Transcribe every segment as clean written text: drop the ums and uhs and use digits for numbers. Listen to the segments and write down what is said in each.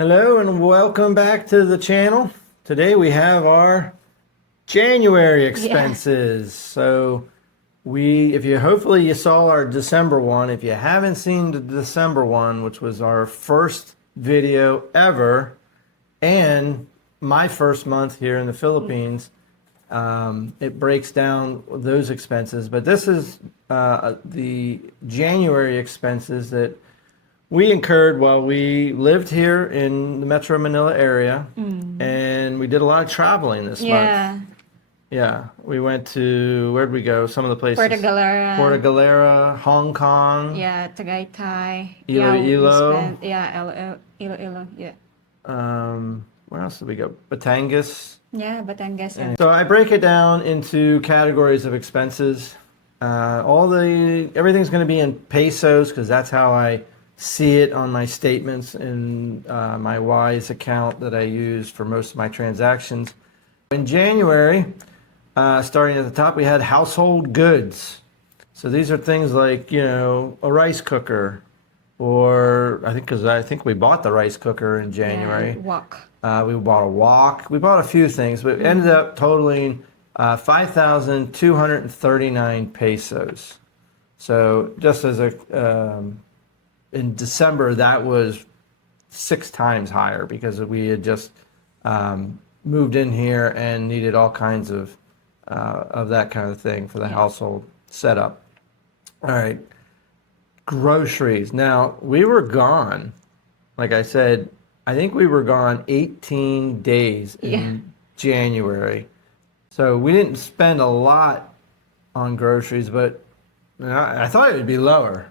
Hello and welcome back to the channel. Today we have our January expenses. So hopefully you saw our December one. If you haven't seen the December one, which was our first video ever and my first month here in the Philippines, it breaks down those expenses. But this is the January expenses that we incurred while we lived here in the Metro Manila area, and we did a lot of traveling this month. Yeah, we went to, where'd we go? Some of the places. Puerto Galera, Hong Kong. Yeah, Tagaytay. Iloilo. Iloilo. Yeah. Where else did we go? Batangas. Yeah, Batangas. So I break it down into categories of expenses. Everything's going to be in pesos because that's how I see it on my statements in my Wise account that I use for most of my transactions. In January, starting at the top, we had household goods. So these are things like, a rice cooker, or I think we bought the rice cooker in January. Wok. We bought a wok. We bought a few things, but it ended up totaling 5,239 pesos. So just as in December, that was 6 times higher because we had just moved in here and needed all kinds of that kind of thing for the household setup. All right, groceries. Now, we were gone. Like I said, I think we were gone 18 days in January. So we didn't spend a lot on groceries, but I thought it would be lower.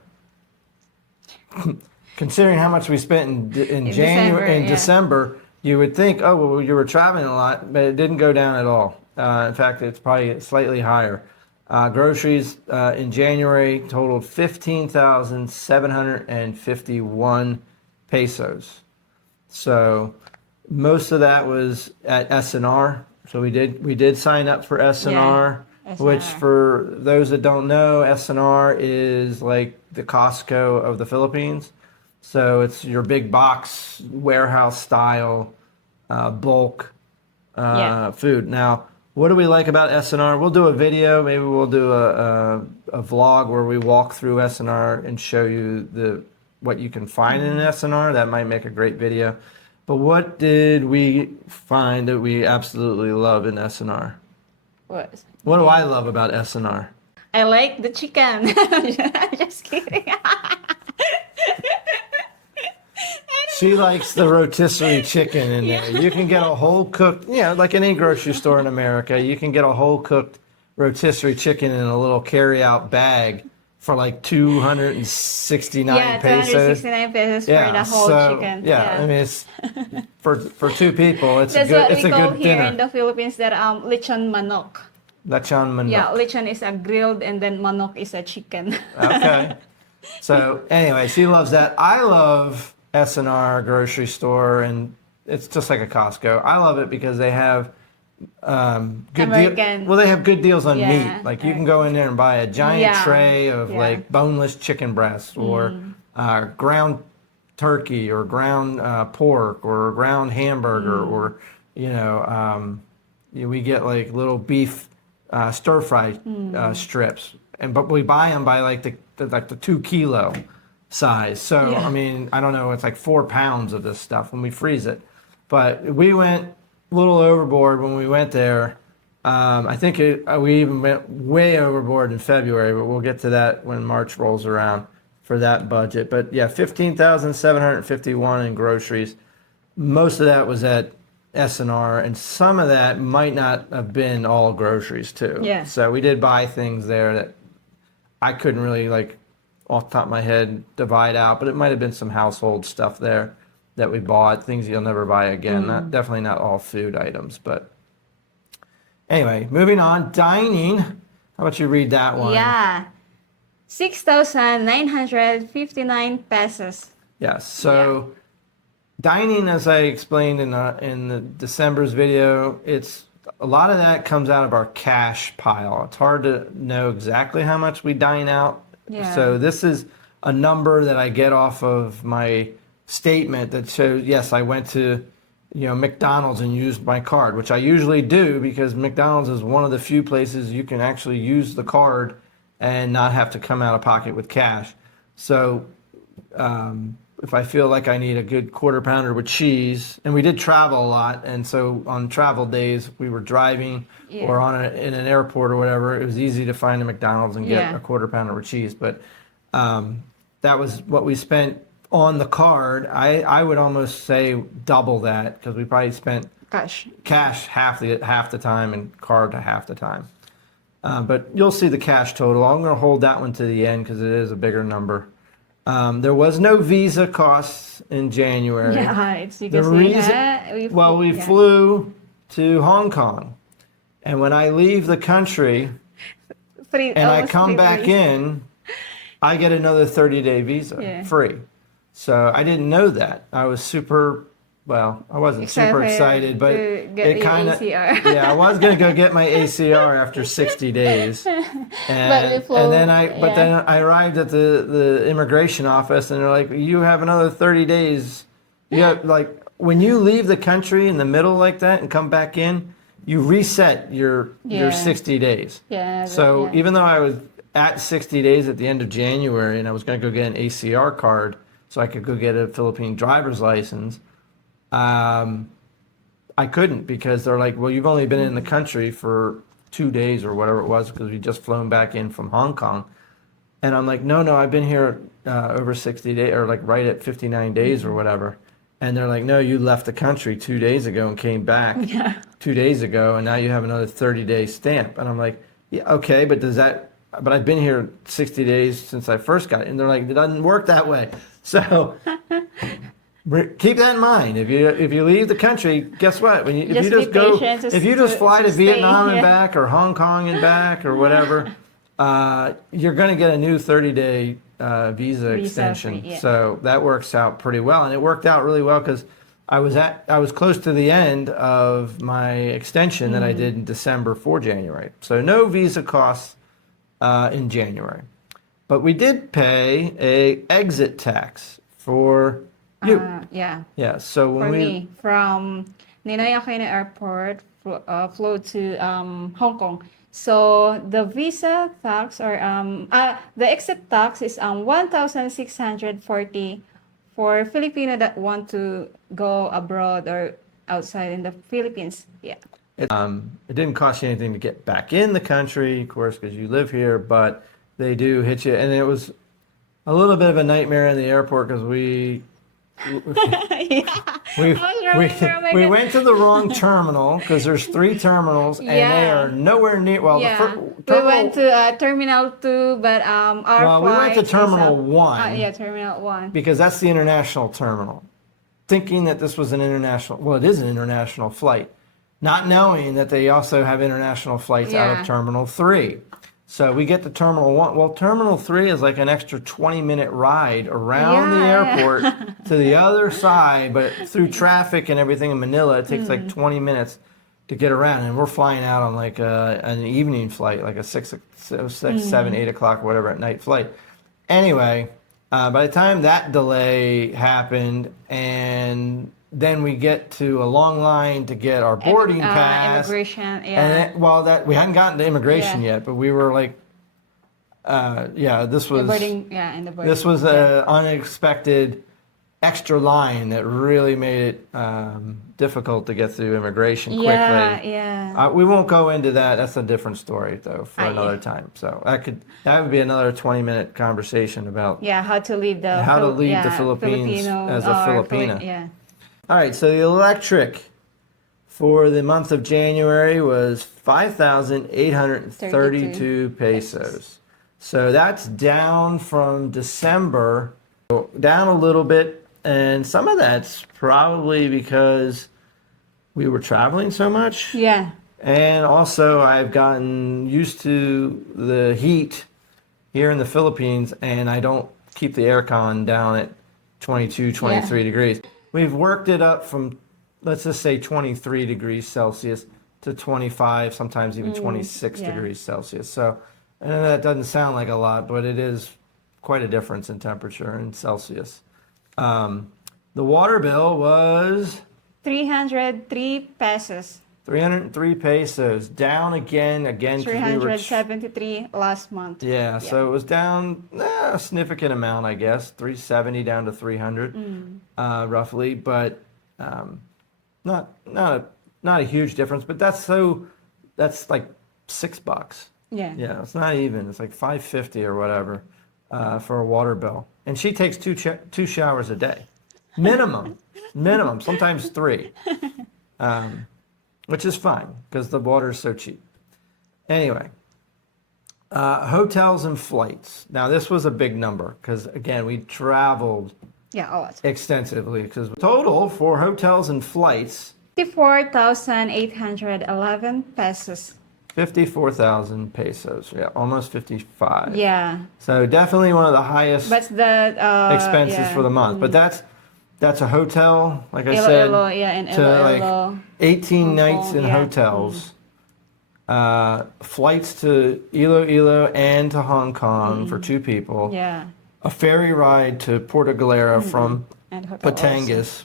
Considering how much we spent in January, December, you would think, oh, well, you were traveling a lot, but it didn't go down at all. In fact, it's probably slightly higher. Groceries in January totaled 15,751 pesos. So most of that was at S&R. So we did sign up for S&R. Which, for those that don't know, S&R is like the Costco of the Philippines. So it's your big box, warehouse style, bulk food. Now, what do we like about S&R? We'll do a video. Maybe we'll do a vlog where we walk through S&R and show you what you can find in S&R. That might make a great video. But what did we find that we absolutely love in S&R? What do I love about S&R? I like the chicken. Just kidding. She likes the rotisserie chicken in there. You can get a whole cooked, like in any grocery store in America, you can get a whole cooked rotisserie chicken in a little carry-out bag for like 269 pesos. 269 pesos for the whole chicken. I mean, it's for 2 people. It's That's a good what we call here dinner. in the Philippines that lechon manok. Lechon manok. Yeah, lechon is a grilled and then manok is a chicken. Okay. So anyway, she loves that. I love S&R grocery store, and it's just like a Costco. I love it because they have good deals. Well, they have good deals on meat. Like you can go in there and buy a giant tray of like boneless chicken breast or ground turkey or ground pork or ground hamburger or we get like little beef stir fry strips, but we buy them by like the 2 kilo size. So I mean, I don't know, it's like 4 pounds of this stuff when we freeze it. But we went a little overboard when we went there. I think we even went way overboard in February, but we'll get to that when March rolls around for that budget. But yeah, 15,751 in groceries. Most of that was at S&R, and some of that might not have been all groceries too. So we did buy things there that I couldn't really, like, off the top of my head, divide out, but it might have been some household stuff there that we bought, things you'll never buy again. Definitely not all food items, but anyway, moving on. Dining. How about you read that one? 6,959 pesos. Yes. So dining, as I explained in the December's video, it's a lot of that comes out of our cash pile. It's hard to know exactly how much we dine out. So this is a number that I get off of my statement that shows, yes, I went to, McDonald's and used my card, which I usually do because McDonald's is one of the few places you can actually use the card and not have to come out of pocket with cash. So if I feel like I need a good quarter pounder with cheese, and we did travel a lot, and so on travel days we were driving or in an airport or whatever, it was easy to find a McDonald's and get a quarter pounder with cheese. But that was what we spent on the card. I would almost say double that because we probably spent cash half the time and card half the time. But you'll see the cash total. I'm going to hold that one to the end because it is a bigger number. There was no visa costs in January. Yeah, it's because we flew to Hong Kong. And when I leave the country and I come back in, I get another 30-day visa free. So I didn't know that. I was I wasn't super excited, but it kind of, I was going to go get my ACR after 60 days. And then I arrived at the immigration office and they're like, you have another 30 days. When you leave the country in the middle like that and come back in, you reset your 60 days. So even though I was at 60 days at the end of January and I was going to go get an ACR card so I could go get a Philippine driver's license, I couldn't because they're like, well, you've only been in the country for 2 days or whatever it was because we just flown back in from Hong Kong. And I'm like, no, I've been here over 60 days or like right at 59 days or whatever. And they're like, no, you left the country 2 days ago and came back 2 days ago. And now you have another 30-day stamp. And I'm like, yeah, okay, but I've been here 60 days since I first got it. And they're like, it doesn't work that way. So keep that in mind. If you leave the country, guess what? If you just fly to Vietnam and back or Hong Kong and back or whatever, you're going to get a new 30-day visa extension. Free, So that works out pretty well, and it worked out really well because I was close to the end of my extension that I did in December for January. So no visa costs in January, but we did pay a exit tax for you. So when from Ninoy Aquino Airport flew to Hong Kong. So the visa tax or the exit tax is 1,640 for Filipino that want to go abroad or outside in the Philippines. It didn't cost you anything to get back in the country, of course, because you live here, but they do hit you. And it was a little bit of a nightmare in the airport because we went to the wrong terminal because there's 3 terminals and they are nowhere near. Well, we went to Terminal 2, but we went to Terminal 1. Terminal 1 because that's the international terminal. Thinking that this was an international. Well, it is an international flight, not knowing that they also have international flights out of Terminal 3. So we get to Terminal 1. Well, Terminal 3 is like an extra 20-minute ride around the airport to the other side, but through traffic and everything in Manila, it takes like 20 minutes to get around. And we're flying out on like an evening flight, like a 6, 7, 8 o'clock, whatever, at night flight. Anyway, by the time that delay happened and then we get to a long line to get our boarding pass. Immigration, And we hadn't gotten to immigration yet, but we were like, this was this was an unexpected extra line that really made it difficult to get through immigration quickly. We won't go into that. That's a different story, though, for another time. So that would be another 20-minute conversation about how to leave the Philippines as a Filipina. All right, so the electric for the month of January was 5,832 pesos. So that's down from December, down a little bit. And some of that's probably because we were traveling so much. And also I've gotten used to the heat here in the Philippines, and I don't keep the aircon down at 22, 23 degrees. We've worked it up from, let's just say 23 degrees Celsius to 25, sometimes even 26 degrees Celsius. So, and that doesn't sound like a lot, but it is quite a difference in temperature in Celsius. The water bill was 303 pesos. 303 pesos, down again because we were 373 last month. yeah, so it was down a significant amount, I guess, 370 down to 300, roughly, but not a huge difference. But that's like $6. Yeah. Yeah, it's not even. It's like 550 or whatever for a water bill, and she takes two showers a day, minimum, sometimes three. Which is fine because the water is so cheap. Anyway, hotels and flights. Now, this was a big number because, again, we traveled Yeah, a lot. extensively because total for hotels and flights, 54,811 pesos. 54,000 pesos. Yeah, almost 55. Yeah. So definitely one of the highest But the expenses yeah. for the month. But that's a hotel, like I said, Iloilo, yeah, in to Iloilo. like 18 Hong nights Kong, in yeah. hotels, flights to Iloilo and to Hong Kong for two people, Yeah. a ferry ride to Porto Galera from And hotel also. Batangas,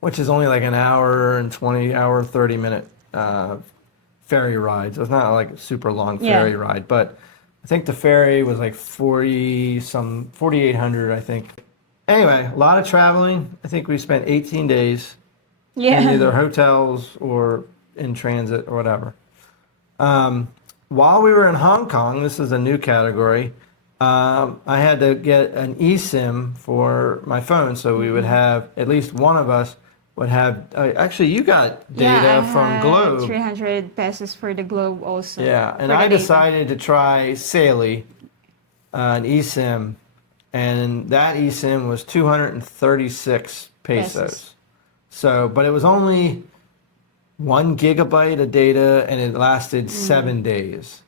which is only like an hour and 30-minute ferry ride. So it's not like a super long ferry ride, but I think the ferry was like 4,800, I think. Anyway, a lot of traveling. I think we spent 18 days in Yeah. either hotels or in transit or whatever. While we were in Hong Kong, this is a new category, I had to get an eSIM for my phone, so we would have, at least one of us would have, actually you got data I from had Globe. 300 pesos for the Globe also. Yeah, and for the I data. decided to try Saley, an eSIM, and that eSIM was 236 pesos. So, but it was only 1 gigabyte of data, and it lasted 7 days.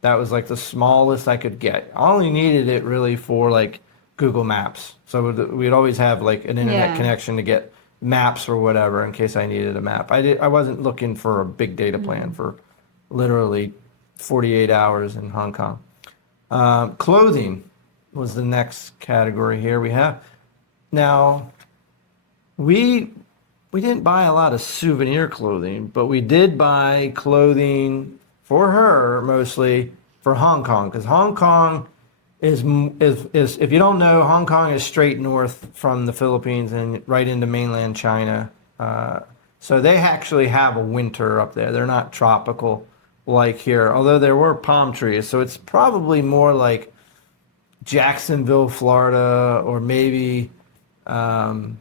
That was like the smallest I could get. I only needed it really for like Google Maps. So we'd always have like an internet connection to get maps or whatever in case I needed a map. I wasn't looking for a big data plan for literally 48 hours in Hong Kong. Clothing was the next category here we have. Now, we didn't buy a lot of souvenir clothing, but we did buy clothing for her mostly for Hong Kong, because Hong Kong is if you don't know, Hong Kong is straight north from the Philippines and right into mainland China. So they actually have a winter up there. They're not tropical like here, although there were palm trees. So it's probably more like Jacksonville, Florida, or maybe for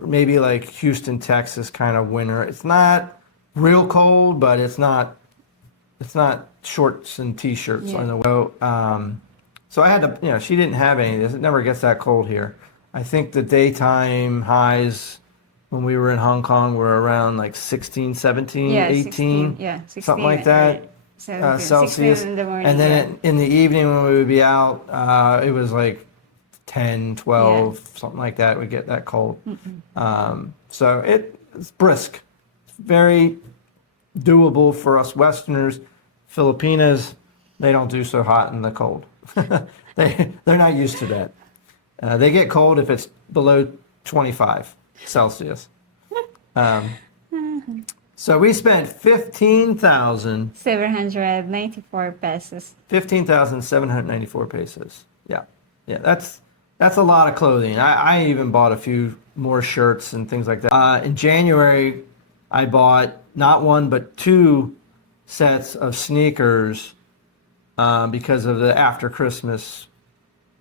maybe like Houston, Texas kind of winter. It's not real cold, but it's not shorts and t-shirts on the way. So I had to, she didn't have any of this. It never gets that cold here. I think the daytime highs when we were in Hong Kong were around like 16, 17, 18, 16, something like that. 17, Celsius. 16 in the morning, And then in the evening when we would be out, it was like 10, 12, something like that. We get that cold. So it's brisk. It's very doable for us Westerners. Filipinas, they don't do so hot in the cold. They're not used to that. They get cold if it's below 25 Celsius. So we spent 794 pesos. 15,794 pesos. Yeah, that's a lot of clothing. I even bought a few more shirts and things like that. In January, I bought not one but two sets of sneakers because of the after Christmas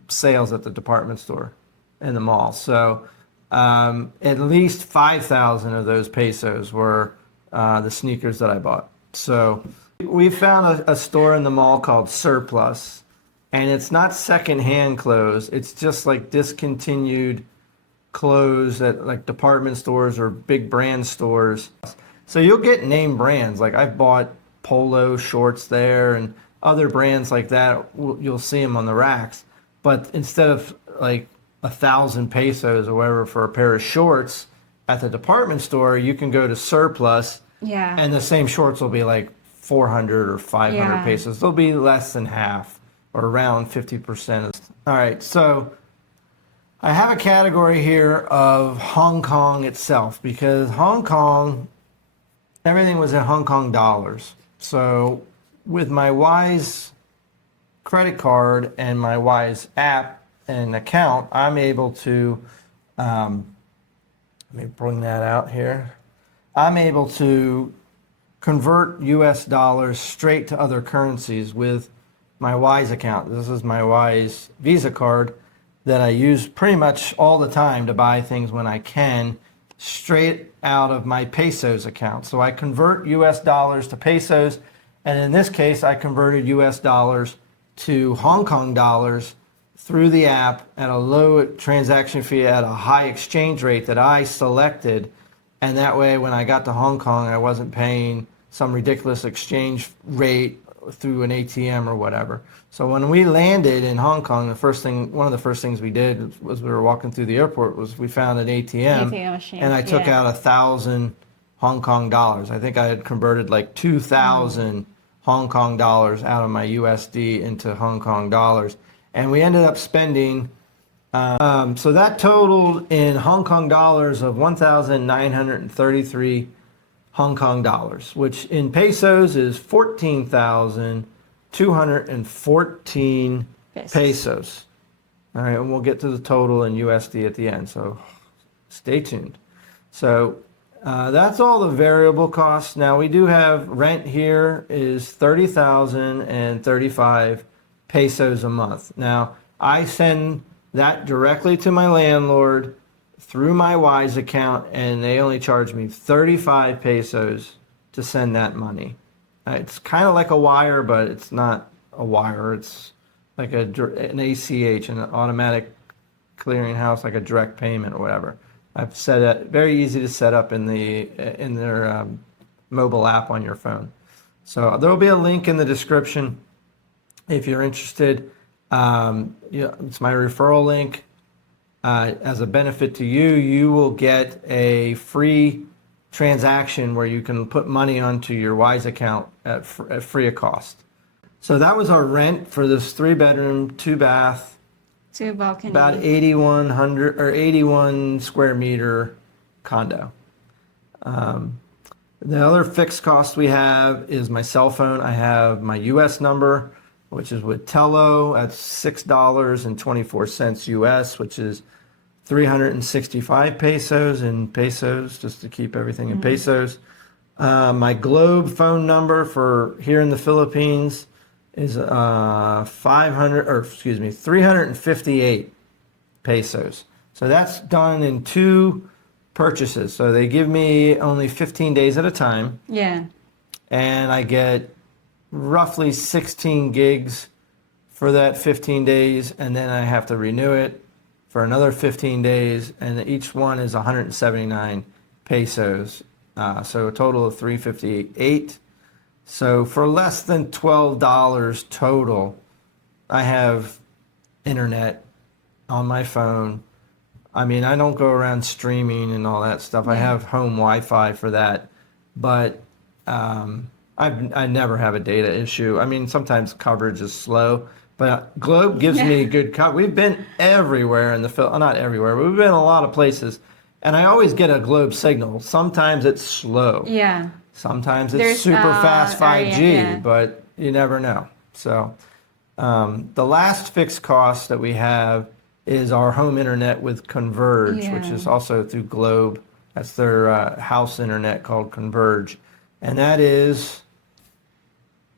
sales at the department store and the mall. So at least 5,000 of those pesos were the sneakers that I bought. So we found a store in the mall called Surplus, and it's not secondhand clothes. It's just like discontinued clothes at like department stores or big brand stores. So you'll get name brands. Like I've bought polo shorts there and other brands like that. You'll see them on the racks. But instead of like 1,000 pesos or whatever for a pair of shorts at the department store, you can go to Surplus and the same shorts will be like 400 or 500 pesos. They'll be less than half or around 50%. All right, so I have a category here of Hong Kong itself because Hong Kong, everything was in Hong Kong dollars. So with my Wise credit card and my Wise app and account, I'm able to, let me bring that out here. I'm able to convert US dollars straight to other currencies with my Wise account. This is my Wise Visa card that I use pretty much all the time to buy things when I can, straight out of my pesos account. So I convert US dollars to pesos, and in this case, I converted US dollars to Hong Kong dollars through the app at a low transaction fee at a high exchange rate that I selected. And that way, when I got to Hong Kong, I wasn't paying some ridiculous exchange rate through an ATM or whatever. So when we landed in Hong Kong, one of the first things we did was we were walking through the airport was we found an ATM machine, and I took out 1,000 Hong Kong dollars. I think I had converted like 2,000 Hong Kong dollars out of my USD into Hong Kong dollars. And we ended up spending, so that totaled in Hong Kong dollars of 1,933 Hong Kong dollars, which in pesos is 14,214 pesos. All right, and we'll get to the total in USD at the end, so stay tuned. So that's all the variable costs. Now we do have rent here is 30,035 pesos a month. Now I send that directly to my landlord through my Wise account, and they only charge me 35 pesos to send that money. It's kind of like a wire, but it's not a wire. It's like an ACH, an automatic clearinghouse, like a direct payment or whatever. I've set it very easy to set up in their mobile app on your phone. So there will be a link in the description if you're interested. It's my referral link. As a benefit to you, you will get a free transaction where you can put money onto your Wise account at free of cost. So that was our rent for this 3-bedroom, 2-bath, 2 balcony. about 8,100 or 81 square meter condo. The other fixed cost we have is my cell phone. I have my US number, which is with Tello at $6.24 US, which is 365 pesos in pesos, just to keep everything in pesos. My Globe phone number for here in the Philippines is 358 pesos. So that's done in 2 purchases. So they give me only 15 days at a time. Yeah. And I get roughly 16 gigs for that 15 days, and then I have to renew it for another 15 days, and each one is 179 pesos. So a total of 358. So for less than $12 total, I have internet on my phone. I mean, I don't go around streaming and all that stuff. I have home Wi-Fi for that, but I never have a data issue. I mean, sometimes coverage is slow, but Globe gives me good coverage. We've been everywhere in the not everywhere, but we've been a lot of places, and I always get a Globe signal. Sometimes it's slow. Yeah. Sometimes it's super fast 5G, but you never know. So the last fixed cost that we have is our home internet with Converge, which is also through Globe. That's their house internet called Converge. And that is...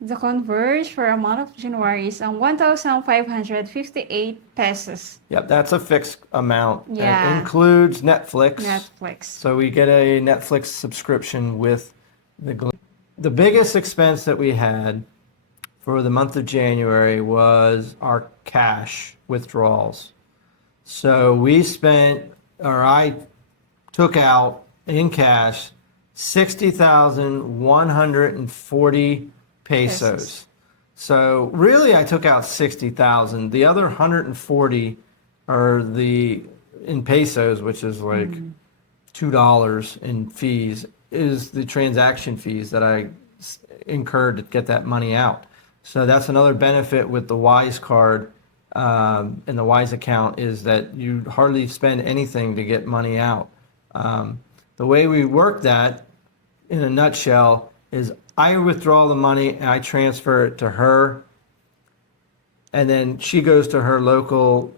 The Converge for a month of January is 1,558 pesos. Yep, that's a fixed amount. Yeah. It includes Netflix. Netflix. So we get a Netflix subscription with the Globe. The biggest expense that we had for the month of January was our cash withdrawals. So I took out in cash 60,140 pesos. So really I took out 60,000. The other 140 are in pesos, which is like $2 in fees, is the transaction fees that I incurred to get that money out. So that's another benefit with the Wise card. in the Wise account is that you hardly spend anything to get money out. The way we work that, in a nutshell, is I withdraw the money and I transfer it to her, and then she goes to her local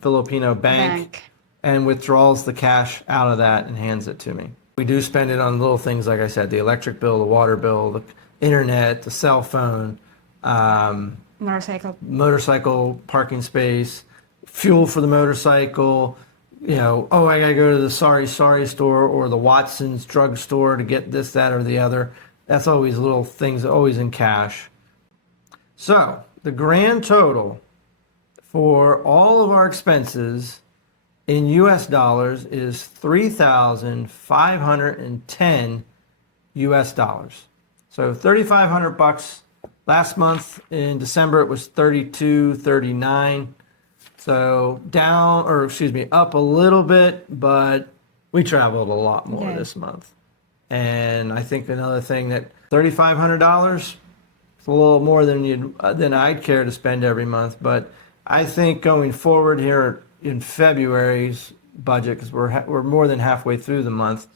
Filipino bank and withdraws the cash out of that and hands it to me. We do spend it on little things, like I said, the electric bill, the water bill, the internet, the cell phone, motorcycle parking space, fuel for the motorcycle, you know, oh, I gotta go to the Sorry store or the Watson's drugstore to get this, that, or the other. That's always little things, always in cash. So the grand total for all of our expenses in US dollars is $3,510 US dollars. So $3,500. Last month in December it was $32.39. So down, or excuse me, up a little bit, but we traveled a lot more this month. And I think another thing that $3,500, it's a little more than I'd care to spend every month. But I think going forward here in February's budget, because we're more than halfway through the month,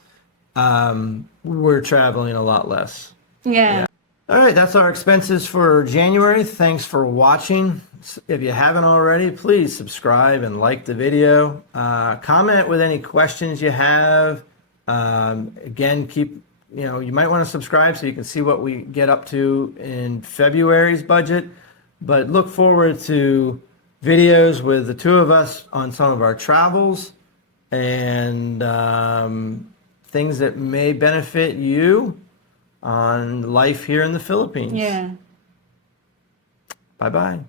we're traveling a lot less. Yeah. All right, that's our expenses for January. Thanks for watching. If you haven't already, please subscribe and like the video. Comment with any questions you have. Again, you might want to subscribe so you can see what we get up to in February's budget. But look forward to videos with the two of us on some of our travels and things that may benefit you on life here in the Philippines. Yeah. Bye-bye.